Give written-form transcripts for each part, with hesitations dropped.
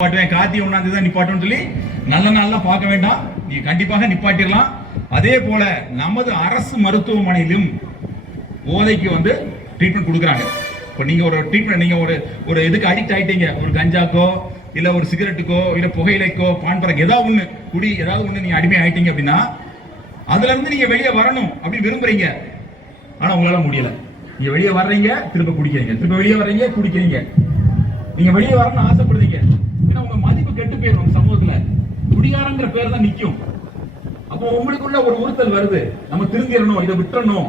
நிப்பாட்டுவேன், கார்த்திகை 1ஆம் தேதி தான் நிப்பாட்டுன்னு சொல்லி நல்ல நாள்லாம் பார்க்க வேண்டாம், நீங்க கண்டிப்பாக நிப்பாட்டிடலாம். அதே போல நமது அரசு மருத்துவமனையிலும் போதைக்கு வந்து ட்ரீட்மெண்ட் கொடுக்குறாங்க. இப்போ நீங்க ஒரு ட்ரீட்மெண்ட், நீங்க ஒரு இதுக்கு அடிக்ட் ஆயிட்டீங்க, ஒரு கஞ்சாக்கோ இல்ல ஒரு சிகரெட்டுக்கோ இல்ல புகையிலைக்கோ பான்பரக் ஏதாவது ஒண்ணு குடி ஏதாவது ஒண்ணு நீங்க அடிமை ஆயிட்டீங்க அப்படின்னா அதுல இருந்து நீங்க வெளியே வரணும் அப்படின்னு விரும்புறீங்க. ஆனா உங்களால முடியல. நீங்க வெளியே வர்றீங்க, திரும்ப குடிக்கிறீங்க, திரும்ப வெளியே வர்றீங்க, குடிக்கிறீங்க. நீங்க வெளியே வரணும்னு ஆசைப்படுறீங்க. ஏன்னா உங்க மதிப்பு கெட்டு போயிடும் சமூகத்துல. குடிகாரங்கிற பேர் தான் நிக்கும். அப்போ உங்களுக்குள்ள ஒரு உறுத்தல் வருது, நம்ம திருந்திடணும், இதை விட்டுறணும்.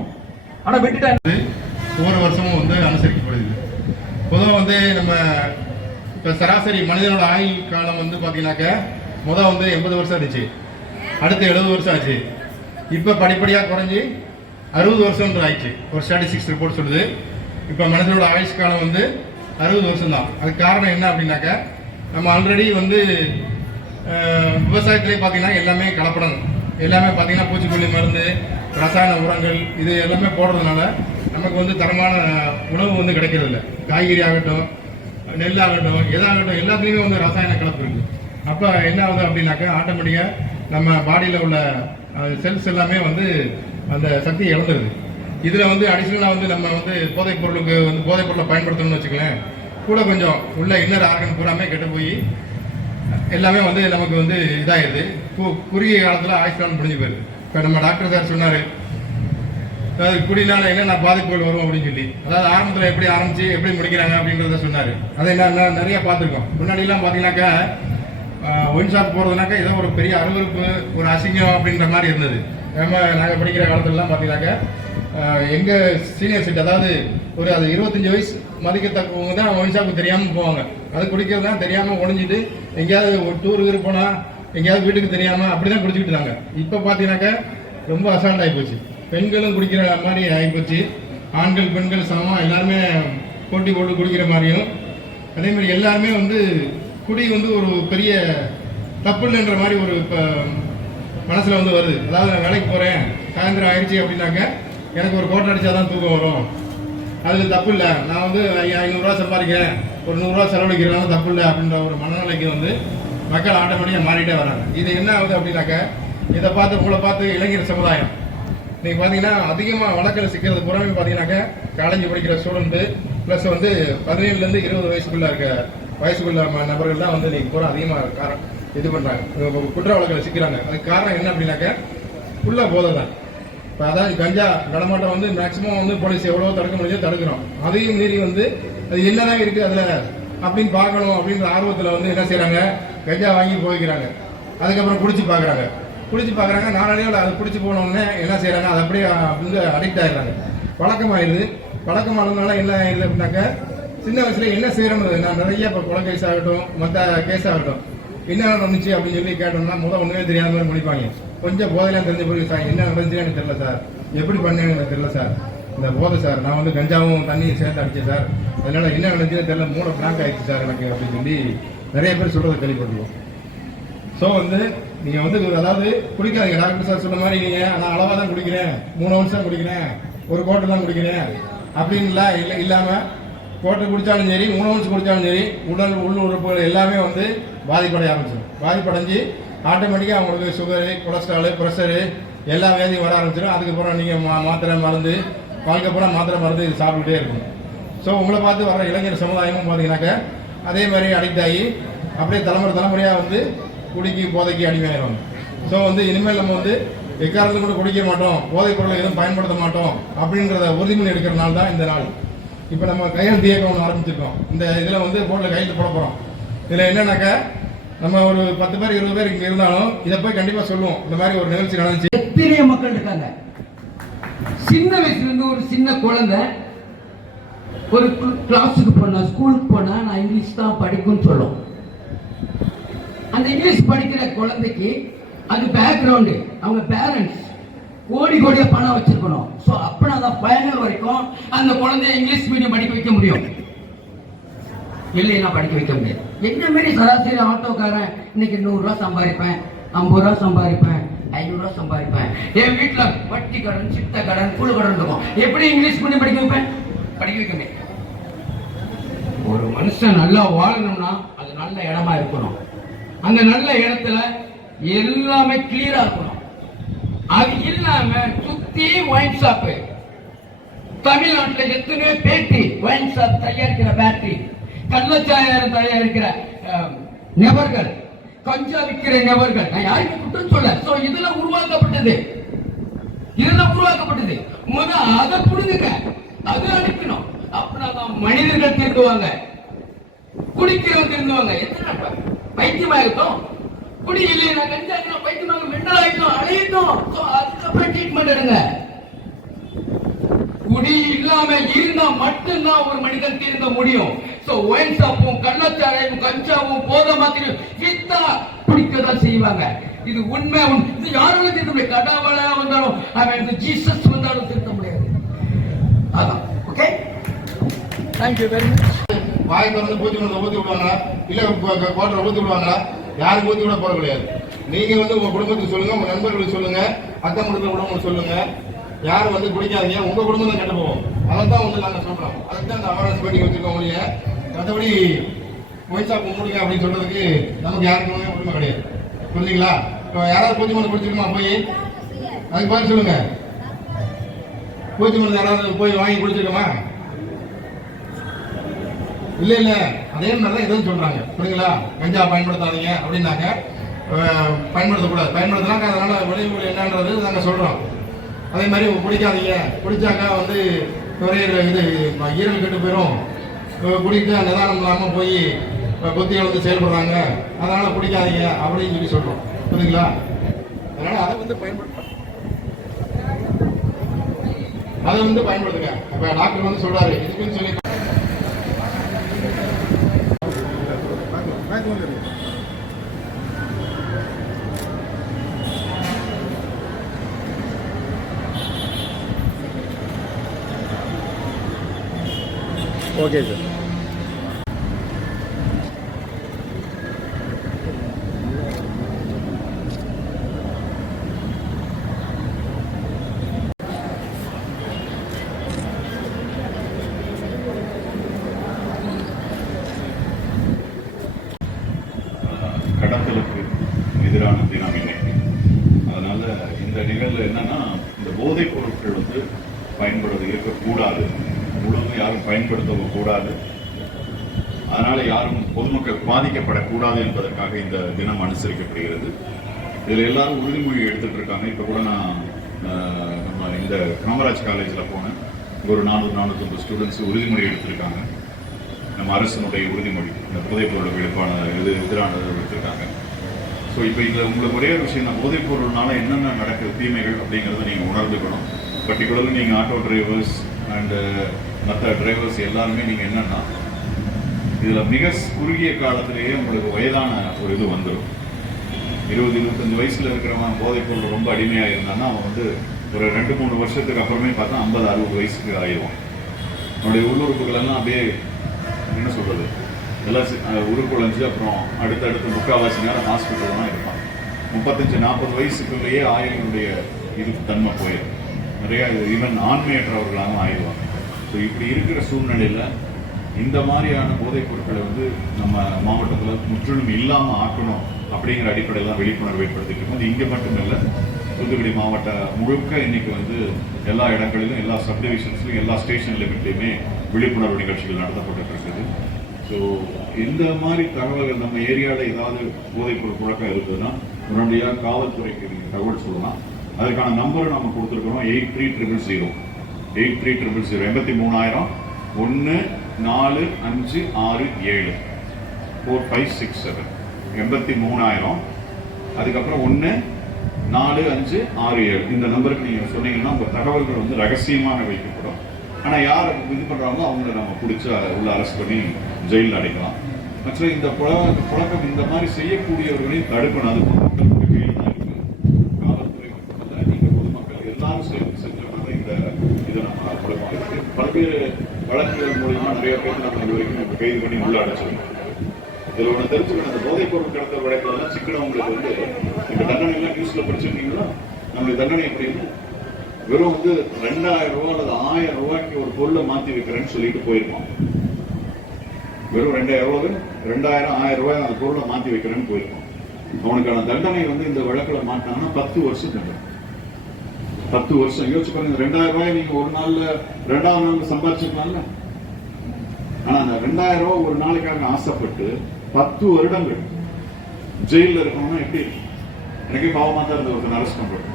ஆனா விட்டுட்டாங்க. ஒவ்வொரு வருஷமும் வந்து அனுசரிக்கப்படுது. பொதுவாக வந்து நம்ம இப்போ சராசரி மனிதனோட ஆயுள் காலம் வந்து பார்த்தீங்கன்னாக்க முதல் வந்து 80 வருஷம் ஆச்சு, அடுத்து 70 வருஷம் ஆச்சு, இப்போ படிப்படியாக குறைஞ்சி 60 வருஷம் ஆயிடுச்சு. ஒரு ஸ்டாட்டிஸ்டிக்ஸ் ரிப்போர்ட் சொல்லுது இப்போ மனிதனோட ஆயுஷ் காலம் வந்து 60 வருஷம் தான். அதுக்கு காரணம் என்ன அப்படின்னாக்க நம்ம ஆல்ரெடி வந்து விவசாயத்திலே பார்த்தீங்கன்னா எல்லாமே கலப்படம், எல்லாமே பார்த்தீங்கன்னா பூச்சிக்கொல்லி மருந்து, ரசாயன உரங்கள் இது எல்லாமே போடுறதுனால நமக்கு வந்து தரமான உணவு வந்து கிடைக்கிறதில்ல. காய்கறி ஆகட்டும், நெல் ஆகட்டும், எதாகட்டும் எல்லாத்துலேயுமே வந்து ரசாயன கலப்பு இருக்குது. அப்போ என்ன ஆகுது அப்படின்னாக்கா ஆட்டோமேட்டிக்காக நம்ம பாடியில் உள்ள செல்ஸ் எல்லாமே வந்து அந்த சக்தியை இழந்துருது. இதில் வந்து அடிஷ்னலாக வந்து நம்ம வந்து போதைப் பொருளை பயன்படுத்தணும்னு வச்சுக்கலேன், கூட கொஞ்சம் உள்ள இன்னர் ஆர்கன் பூராமே கெட்டு போய் எல்லாமே வந்து நமக்கு வந்து இதாகிடுது. குறுகிய காலத்தில் ஆயுஷ்காலம் முடிஞ்சு போயிடுது. இப்போ நம்ம டாக்டர் சார் சொன்னார், அதாவது குடினால என்னென்ன பாதிப்புகள் வரும் அப்படின்னு சொல்லி, அதாவது ஆரம்பத்தில் எப்படி ஆரம்பிச்சு எப்படி முடிக்கிறாங்க அப்படின்றத சொன்னார். அதை நான் நிறைய பார்த்துருக்கோம். முன்னாடிலாம் பார்த்தீங்கன்னாக்கா ஒயின் ஷாப் போகிறதுனாக்கா ஏதோ ஒரு பெரிய அருவருப்பு, ஒரு அசிங்கம் அப்படின்ற மாதிரி இருந்தது. நாங்கள் படிக்கிற காலத்துலலாம் பார்த்தீங்கன்னாக்கா எங்கள் சீனியர் சீட், அதாவது ஒரு அது 25 வயசு மதிக்கத்தக்கவங்க தான் ஒயின் ஷாப்புக்கு தெரியாமல் போவாங்க. அது குடிக்கிறது தான் தெரியாமல் ஒழிஞ்சிட்டு எங்கேயாவது ஒரு டூருக்கு போனால் எங்கேயாவது வீட்டுக்கு தெரியாமல் அப்படி தான் குடிச்சிக்கிட்டு இருந்தாங்க. இப்போ பார்த்தீங்கன்னாக்கா ரொம்ப அசால்ட் ஆகிப்போச்சு. பெண்களும் குடிக்கிற மாதிரி ஆகிப்போச்சு. ஆண்கள் பெண்கள் சமமாக எல்லாருமே போட்டி போட்டு குடிக்கிற மாதிரியும், அதேமாதிரி எல்லாருமே வந்து குடி வந்து ஒரு பெரிய தப்பு இல்லைன்ற மாதிரி ஒரு இப்போ மனசில் வந்து வருது. அதாவது நான் வேலைக்கு போகிறேன், சாயந்தரம் ஆயிடுச்சு அப்படின்னாக்க எனக்கு ஒரு கோட்டை அடித்தா தான் தூக்கம் வரும், அதில் தப்பு இல்லை, நான் வந்து 500 ரூபா சம்பாதிக்கிறேன், ஒரு 100 ரூபா செலவழிக்கிறதுனால தப்பு இல்லை அப்படின்ற ஒரு மனநிலைக்கு வந்து மக்கள் ஆட்டோமேட்டிக்காக மாறிட்டே வராங்க. இது என்ன ஆகுது அப்படின்னாக்க இதை பார்த்து உங்களை பார்த்து இளைஞர் சமுதாயம் நீங்கள் பார்த்தீங்கன்னா அதிகமாக வழக்கில் சிக்கிறது புறமே பார்த்தீங்கன்னாக்க காலேஜ் படிக்கிற ஸ்டூடெண்ட்டு ப்ளஸ் வந்து 17லேருந்து 20 வயசுக்குள்ள நபர்கள் தான் வந்து நீங்கள் பூரா அதிகமாக இது பண்ணுறாங்க, குற்ற வழக்கில் சிக்கிறாங்க. அதுக்கு காரணம் என்ன அப்படின்னாக்க ஃபுல்லாக போதை தான். இப்போ அதாவது கஞ்சா நடமாட்டம் வந்து மேக்சிமம் வந்து போலீஸ் எவ்வளோ தடுக்க முடிஞ்சோ தடுக்கிறோம். அதையும் மீறி வந்து அது என்னதான் இருக்குது அதில் அப்படின்னு பார்க்கணும் அப்படின்ற ஆர்வத்தில் வந்து என்ன செய்கிறாங்க, கஞ்சா வாங்கி போய்க்கிறாங்க. அதுக்கப்புறம் குடிச்சு பார்க்குறாங்க. நாளையோட அது குடிச்சு போனோடனே என்ன செய்கிறாங்க, அது அப்படியே வந்து அடிக்ட் ஆகிடுறாங்க. பழக்கமானதுனால என்ன ஆயிடுது அப்படின்னாக்க சின்ன வயசுல என்ன செய்யறோம்னு நான் நிறைய இப்போ கொலை கேஸ் ஆகட்டும் மற்ற கேஸ் ஆகட்டும் என்ன நடந்துச்சு அப்படின்னு சொல்லி கேட்டோம்னா ஒன்றுமே தெரியாத மாதிரி முடிப்பாங்க. கொஞ்சம் போதையெல்லாம் தெரிஞ்ச பிறகு சார் என்ன நடந்துச்சு எனக்கு தெரியல சார், எப்படி பண்ணேன்னு எனக்கு தெரியல சார், இந்த போதை சார் நான் வந்து கஞ்சாவும் தண்ணியும் சேர்த்து அடிச்சேன் சார், அதனால என்ன நடந்துச்சுன்னு தெரியல, மூளை பிளாங்க் ஆயிடுச்சு சார் எனக்கு அப்படின்னு சொல்லி நிறைய பேர் சொல்றதை கேள்விப்பட்டிருக்கோம். ஸோ வந்து நீங்கள் வந்து அதாவது குடிக்காதீங்க. டாக்டர் சார் சொன்ன மாதிரி நீங்கள் நான் அளவாக தான் குடிக்கிறேன், 3 ounce தான் குடிக்கிறேன், ஒரு கோட்டை தான் குடிக்கிறேன் அப்படின்லாம் இல்லாமல் கோட்டை குடித்தாலும் சரி 3 ounce குடித்தாலும் சரி உள் உறுப்புகள் எல்லாமே வந்து பாதிப்படைய ஆரம்பிச்சிடும். பாதிப்படைஞ்சு ஆட்டோமேட்டிக்காக அவங்களுக்கு சுகரு, கொலஸ்ட்ராலு, ப்ரெஷரு எல்லா வியாதியும் வர ஆரம்பிச்சிடும். அதுக்கப்புறம் நீங்கள் மாத்திரை மருந்து வாழ்க்கைப்புறம் மாத்திரை மருந்து இது சாப்பிட்டுட்டே இருக்கணும். ஸோ உங்களை பார்த்து வர இளைஞர் சமுதாயமும் பார்த்தீங்கன்னாக்க அதே மாதிரி அடிக்ட் ஆகி அப்படியே தலைமுறையாக வந்து குடிக்கு போதைக்கு அடிமையாயிருவாங்க. ஸோ வந்து இனிமேல் நம்ம வந்து எக்காரணத்தை கூட குடிக்க மாட்டோம், போதைப் பொருளை எதுவும் பயன்படுத்த மாட்டோம் அப்படின்றத உறுதிமொழி எடுக்கிறனால தான் இந்த நாள். இப்போ நம்ம கையெழுத்து இயக்கம் ஒன்று ஆரம்பிச்சிருக்கோம். இந்த இதில் வந்து போர்டில் கையெழுத்து போட போகிறோம். இதில் என்னன்னாக்கா நம்ம ஒரு 10 பேர் 20 பேர் இங்கே இருந்தாலும் இதை போய் கண்டிப்பாக சொல்லுவோம், இந்த மாதிரி ஒரு நிகழ்ச்சி நடந்துச்சு. எத்தனை மக்கள் இருக்காங்க, சின்ன வயசுலேருந்து ஒரு சின்ன குழந்தை ஒரு கிளாஸுக்கு போனா ஸ்கூலுக்கு போனா நான் இங்கிலீஷ் தான் படிக்கும்னு சொல்லும். அந்த இங்கிலீஷ் படிக்கிற குழந்தைக்கு அது பேக்ரவுண்டு, அவங்க பேரண்ட்ஸ் கோடியா பணம் வச்சிருக்கணும். ஸோ அப்பனா தான் ஃபைனல் வரைக்கும் அந்த குழந்தைய இங்கிலீஷ் மீடியம் படிக்க வைக்க முடியும், இல்லைன்னா படிக்க வைக்க முடியாது. என்ன மாரி சராசரி ஆட்டோக்காரன் இன்னைக்கு 100 ரூபா சம்பாதிப்பேன், 50 ரூபா சம்பாதிப்பேன், 500 ரூபா சம்பாதிப்பேன், என் வீட்டில் வட்டி கடன், சித்த கடன், குழு கடன் இருக்கும், எப்படி இங்கிலீஷ் மீடியம் படிக்க வைப்பேன்? படிக்க வைக்க முடியாது. ஒரு மனுஷன் நல்லா வாழணும்னா அது நல்ல இடமா இருக்கணும். அந்த நல்ல இடத்துல எல்லாமே கிளியரா இருக்கணும். அது இல்லாம சுத்தி ஒயின் ஷாப்பு, தமிழ்நாட்டில் எத்தனையோ பேட்டி ஒயின் ஷாப் தயாரிக்கிற பேட்டரி, கள்ளச்சாயம் தயாரிக்கிற நபர்கள், கஞ்சா விற்கிற நபர்கள், நான் யாருமே குற்றம் சொல்ல. சோ இதெல்லாம் உருவாக்கப்பட்டது, முத அதை புடுங்குங்க, அது அடிக்கணும். அப்படின்னா மனிதர்கள் திருந்துவாங்க, குடிக்கிறவங்க திருந்துவாங்க. எத்தனை பைத்தியமா இருக்கும், குடி இல்லையா கஞ்சா பைத்தியமாக மெண்டல் ஆயிட்டோம், அழையிட்டோம். அதுக்கப்புறம் ட்ரீட்மெண்ட் எடுங்க. குடி இல்லாம இருந்தா மட்டும்தான் ஒரு மனிதன் தீர்ந்த முடியும். சோ ஒயின் ஷாப்பும் கள்ளச்சாராயம் கஞ்சாவும் போதை மாத்திரம் வித்தா குடிக்கதான் செய்வாங்க. இது உண்மை. இது யாராலும் திருத்த முடியாது. கடவுளா வந்தாலும் அவன் ஜீசஸ் வந்தாலும் திருத்த முடியாது. அதான். Okay, thank you very much. வாய் திறந்து பூச்சி மருந்து ஊற்றி விடுவாங்களா, இல்லை குவாட்டரை ஊற்றி விடுவாங்களா? யாருக்கு ஊற்றி விட போற கிடையாது. நீங்க உங்க குடும்பத்துக்கு சொல்லுங்க, உங்க நண்பர்களுக்கு சொல்லுங்க, அக்கம் குடும்ப குடும்பம் சொல்லுங்க. யாரும் குடிக்காதீங்க, உங்க குடும்பம் தான் கெட்டு போவோம். அதைத்தான் நாங்க சொல்றோம். அதுதான் இந்த அவேர்னஸ் மீட்டிங் வச்சிருக்கோம். முடிய மற்றபடி ஒயின் ஷாப் மூடுங்க அப்படின்னு சொல்றதுக்கு நமக்கு யாருக்குமே உரிமை கிடையாது. புரிஞ்சுங்களா? இப்போ யாராவது பூச்சி மருந்து குடிச்சிருக்கோமா போய் அதுக்கு பார்த்து சொல்லுங்க. பூச்சி மருந்து யாராவது போய் வாங்கி குடிச்சிருக்கோமா? இல்ல இல்ல, அதே மாதிரிதான் எதுவும் சொல்றாங்க. புரியுங்களா? கஞ்சா பயன்படுத்தாதீங்க அப்படின்னாக்க பயன்படுத்தக்கூடாது. பயன்படுத்தினாக்க அதனால விளைவுகள் என்னன்றது நாங்க சொல்றோம். அதே மாதிரி குடிக்காதீங்க, குடிச்சாக்கா நுரையீரல் ஈரல் கெட்டு போயிடும், குடிக்க நிதானம் இல்லாமல் போய் புத்திகள் செயல்படுறாங்க, அதனால குடிக்காதீங்க அப்படின்னு சொல்லி சொல்றோம். புரியுங்களா? அதனால அதை பயன்படுத்துங்க. இப்ப டாக்டர் சொல்றாரு இதுக்குன்னு சொல்லி ஓகே சார். கடத்தலுக்கு எதிரான தினம் இன்னைக்கு. அதனால இந்த நிகழ்வு என்னன்னா, இந்த போதைப் பொருட்கள் இருக்கக்கூடாது, முழுவதும் யாரும் பயன்படுத்தவும் கூடாது, அதனால யாரும் பொதுமக்கள் பாதிக்கப்படக்கூடாது என்பதற்காக இந்த தினம் அனுசரிக்கப்படுகிறது. இதுல எல்லாரும் உறுதிமொழி எடுத்துட்டு இருக்காங்க. இப்ப கூட நான் நம்ம இந்த காமராஜ் காலேஜ்ல போனேன். ஒரு 450 ஸ்டூடெண்ட்ஸ் உறுதிமொழி எடுத்திருக்காங்க. நம்ம அரசனுடைய உறுதிமொழி இந்த போதைப் பொருள் எதிரானது எடுத்திருக்காங்க. ஸோ இப்போ இதில் உங்களுக்கு ஒரே ஒரு விஷயம் தான், போதைப் பொருள்னால என்னென்ன நடக்குது தீமைகள் அப்படிங்கிறத நீங்கள் உணர்ந்துக்கணும். பர்டிகுலர்லி நீங்கள் ஆட்டோ டிரைவர்ஸ் அண்டு மற்ற டிரைவர்ஸ் எல்லாருமே நீங்கள் என்னென்னா, இதில் மிக குறுகிய காலத்திலேயே உங்களுக்கு வயதான ஒரு இது வந்துடும். 20-25 வயசில் இருக்கிறவன் போதைப் பொருள் ரொம்ப அடிமையாக இருந்தான்னா அவன் ஒரு 2-3 வருஷத்துக்கு அப்புறமே பார்த்தா 50-60 வயசுக்கு ஆயிடுவான். அவனுடைய உள்ளுறுப்புகள் எல்லாம் அப்படியே என்ன சொல்றது, எல்லாம் உருக்குலைஞ்சு அப்புறம் அடுத்தடுத்து முக்கால்வாசி நேரம் ஹாஸ்பிட்டல் தான் இருப்பான். 35-40 வயசுக்குள்ளேயே ஆயுளுடைய இது தன்மை போயிடும். நிறைய ஈவன் ஆண்மையற்றவர்களாக ஆயிடுவாங்க. ஸோ இப்படி இருக்கிற சூழ்நிலையில் இந்த மாதிரியான போதைப் பொருட்களை நம்ம மாவட்டத்தில் முற்றிலும் இல்லாமல் ஆக்கணும் அப்படிங்கிற அடிப்படையில் தான் விழிப்புணர்வு ஏற்படுத்திட்டு இருக்கோம். அது இங்கே மட்டும் இல்லை, தூத்துக்குடி மாவட்ட முழுக்க இன்னைக்கு எல்லா இடங்களிலும், எல்லா சப்டிவிஷன்ஸ்லையும், எல்லா ஸ்டேஷன் லிமிட்லையுமே விழிப்புணர்வு நிகழ்ச்சிகள் நடத்தப்பட்டு இருக்குது. ஸோ இந்த மாதிரி தகவல்கள் நம்ம ஏரியாவில் ஏதாவது போதைப்பொருள் புழக்கம் இருக்குதுன்னா உடனடியாக காவல்துறைக்கு நீங்கள் தகவல் சொல்லலாம். அதுக்கான நம்பர் நம்ம கொடுத்துருக்கிறோம், 8300 8300 8304567 4567 83000. அதுக்கப்புறம் 14567 இந்த நம்பருக்கு நீங்கள் சொன்னீங்கன்னா உங்கள் தகவல்கள் ரகசியமாக வைக்கப்படும். ஆனால் யார் இது பண்ணுறாங்களோ அவங்கள நம்ம பிடிச்சி உள்ள அரெஸ்ட் பண்ணி ஜெயிலில் அடைக்கலாம். ஆக்சுவலாக இந்த புழக்கம் இந்த மாதிரி செய்யக்கூடியவர்களையும் தடுக்கணும். அது பொதுமக்களுடைய கையில் தான் இருக்கு. காவல்துறை மட்டுமல்ல, நீங்கள் பொதுமக்கள் எல்லாரும் சேர்ந்து செஞ்சோம்னா இந்த இது நம்ம புழக்கம் இருக்கு. பல்வேறு வழக்குகள் மூலமா நிறைய பேர் நம்ம இது வரைக்கும் கைது பண்ணி உள்ள அடைச்சிருக்கோம். இதில் ஒன்று தெரிஞ்சுக்கணும், இந்த போதைப் பொருள் கடத்தல் வழக்குலாம் சிக்கனவங்களுக்கு இந்த தண்டனை எல்லாம் நியூஸ்ல படிச்சிருக்கீங்களா? நம்மளுடைய தண்டனை எப்படின்னு வெறும் 2000 ரூபா அல்லது 1000 ரூபாய்க்கு ஒரு பொருளை மாற்றி வைக்கிறேன்னு சொல்லிட்டு போயிருக்கோம். வெறும் 2000 1000 ரூபாய் அந்த பொருளை மாத்தி வைக்கிறேன்னு போயிருக்கோம். அவனுக்கான தண்டனை வந்து இந்த வழக்குல மாட்டாங்கன்னா 10 வருஷம் தண்டனை. 10 வருஷம். யோசிச்சு பாருங்க, 2000 ரூபாய் நீங்க ஒரு நாள்ல 2வது நாள் சம்பாதிச்சிருக்கலாம்ல. ஆனா அந்த 2000 ரூபாய் ஒரு நாளைக்காக ஆசைப்பட்டு 10 வருடங்கள் ஜெயில இருக்கணும்னா எப்படி இருக்கு? எனக்கே பாவமா தான் இருந்த ஒருத்தன் அரெஸ்ட் பண்றோம்.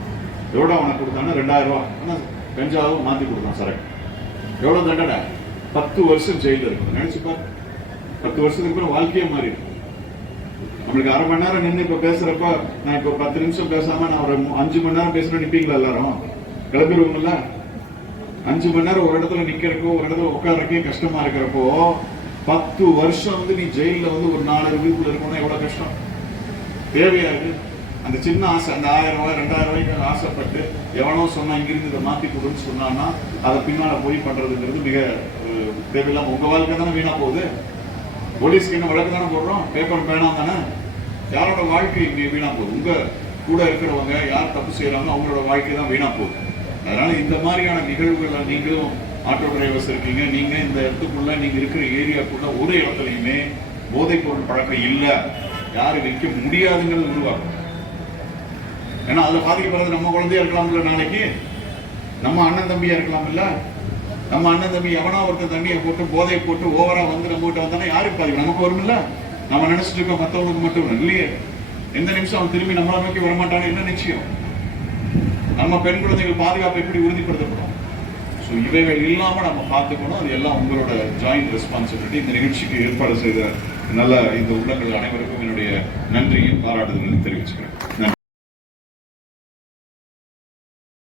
எவ்வளவு அவனுக்கு கொடுத்தாங்கன்னா 2000 ரூபாய். ஆனா கஞ்சாவும் மாத்தி கொடுத்தான் சரக்கு. எவ்வளவு தண்டனை? 10 வருஷம் ஜெயில இருக்கணும். நினைச்சு பாரு, 10 வருஷத்துக்கு அப்புறம் வாழ்க்கையே மாறி இருக்கு. நம்மளுக்கு அரை மணி நேரம் நின்று இப்ப பேசுறப்ப, நான் இப்ப 10 நிமிஷம் பேசாம நான் ஒரு 5 மணி நேரம் பேசுறேன் நிப்பீங்களா? எல்லாரும் கிளம்பிடுவோம்ல. 5 மணி நேரம் ஒரு இடத்துல நிக்கிறப்போ, ஒரு இடத்துல உட்கார்றக்கே கஷ்டமா இருக்கிறப்போ, 10 வருஷம் வந்து நீ ஜெயில வந்து ஒரு 4 வீட்டுல இருக்கணும்னா எவ்வளவு கஷ்டம். தேவையா இருக்கு? அந்த சின்ன ஆசை, அந்த 1000 ரூபாய் 2000 ரூபாய்க்கு ஆசைப்பட்டு எவனோ சொன்னா இங்கிருந்து இதை மாத்தி கொடுன்னு சொன்னான்னா அதை பின்னால போய் பண்றதுங்கிறது மிக தேவையில்லாம. உங்க வாழ்க்கை தானே வீணா போகுது. போலீஸ்க்கு என்ன வழக்கு தானே போடுறோம், பேப்பர் வேணாம் தானே. யாரோட வாழ்க்கை இங்கே வீணா போகுது? உங்க கூட இருக்கிறவங்க யார் தப்பு செய்யறாங்க அவங்களோட வாழ்க்கை தான் வீணா போகுது. அதனால இந்த மாதிரியான நிகழ்வுகளை நீங்களும் ஆட்டோ டிரைவர்ஸ் இருக்கீங்க, நீங்க இந்த இடத்துக்குள்ள நீங்க இருக்கிற ஏரியாக்குள்ள ஒரு இடத்துலயுமே போதைப் பொருள் பழக்கம் இல்ல, யாரும் வைக்க முடியாதுங்கிறது உருவாக்கும். ஏன்னா அதுல பாதிக்கப்படுறது நம்ம குழந்தையா இருக்கலாம்ல, நாளைக்கு நம்ம அண்ணன் தம்பியா இருக்கலாம் இல்ல. நம்ம அண்ணன் தம்பி எவனா ஒருத்தர் தண்ணியை போட்டு போதையை போட்டு ஓவரா வந்து நம்ம கிட்ட வந்தானே யாருக்கு பாதிக்கும்? நமக்கு வரும் இல்ல. நம்ம நினைச்சிட்டு இருக்கோம் மற்றவங்களுக்கு மட்டும் இல்லையே. எந்த நிமிஷம் அவன் திரும்பி நம்மளை நோக்கி வரமாட்டான்னு என்ன நிச்சயம்? நம்ம பெண் குழந்தைகள் பாதுகாப்பு எப்படி உறுதிப்படுத்தப்படும்? ஸோ இவைகள் இல்லாம நம்ம பார்த்துக்கணும். அது எல்லாம் உங்களோட ஜாயிண்ட் ரெஸ்பான்சிபிலிட்டி. இந்த நிகழ்ச்சிக்கு ஏற்பாடு செய்த நல்ல இந்த உள்ளங்கள் அனைவருக்கும் என்னுடைய நன்றியும் பாராட்டுதலையும் தெரிவிச்சுக்கிறேன்.